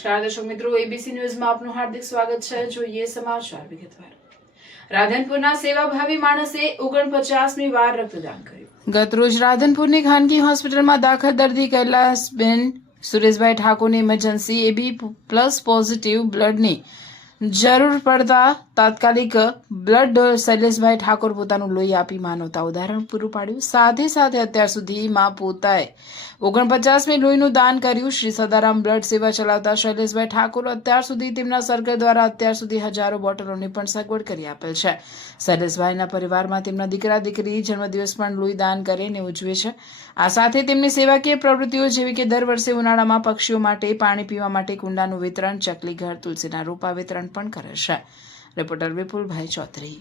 નમસ્કાર દર્શક મિત્રો, એબીસી ન્યૂઝમાં આપનું હાર્દિક સ્વાગત છે। જોઈએ સમાચાર વિગતવાર। રાધનપુરના સેવાભાવી માણસે 49મી વાર રક્તદાન કર્યું। ગતરોજ રાધનપુરની ખાનગી હોસ્પિટલમાં દાખલ દર્દી કૈલાસબેન સુરેશભાઈ ઠાકોરને ઇમરજન્સી AB+ પોઝિટિવ બ્લડની જરૂર પડતા તાત્કાલિક બ્લડ ડોનર શૈલેષભાઈ ઠાકોર પોતાનું લોહી આપી માનવતા ઉદાહરણ પૂરું પાડ્યું। સાથે સાથે અત્યાર સુધીમાં પોતાએ 49મી લોહીનું દાન કર્યું। શ્રી સદારામ બ્લડ સેવા ચલાવતા શૈલેષભાઈ ઠાકોર અત્યાર સુધી તેમના સર્કલ દ્વારા અત્યાર સુધી હજારો બોટલોની પણ સગવડ કરી આપેલ છે। શૈલેષભાઈના પરિવારમાં તેમના દીકરા દીકરી જન્મદિવસ પણ લોહી દાન કરીને ઉજવે છે। આ સાથે તેમની સેવાકીય પ્રવૃત્તિઓ જેવી કે દર વર્ષે ઉનાળામાં પક્ષીઓ માટે પાણી પીવા માટે કુંડાનું વિતરણ, ચકલી ઘર, તુલસીના રોપા વિતરણ પણ કરે છે। રિપોર્ટર વિપુલભાઈ ચૌધરી।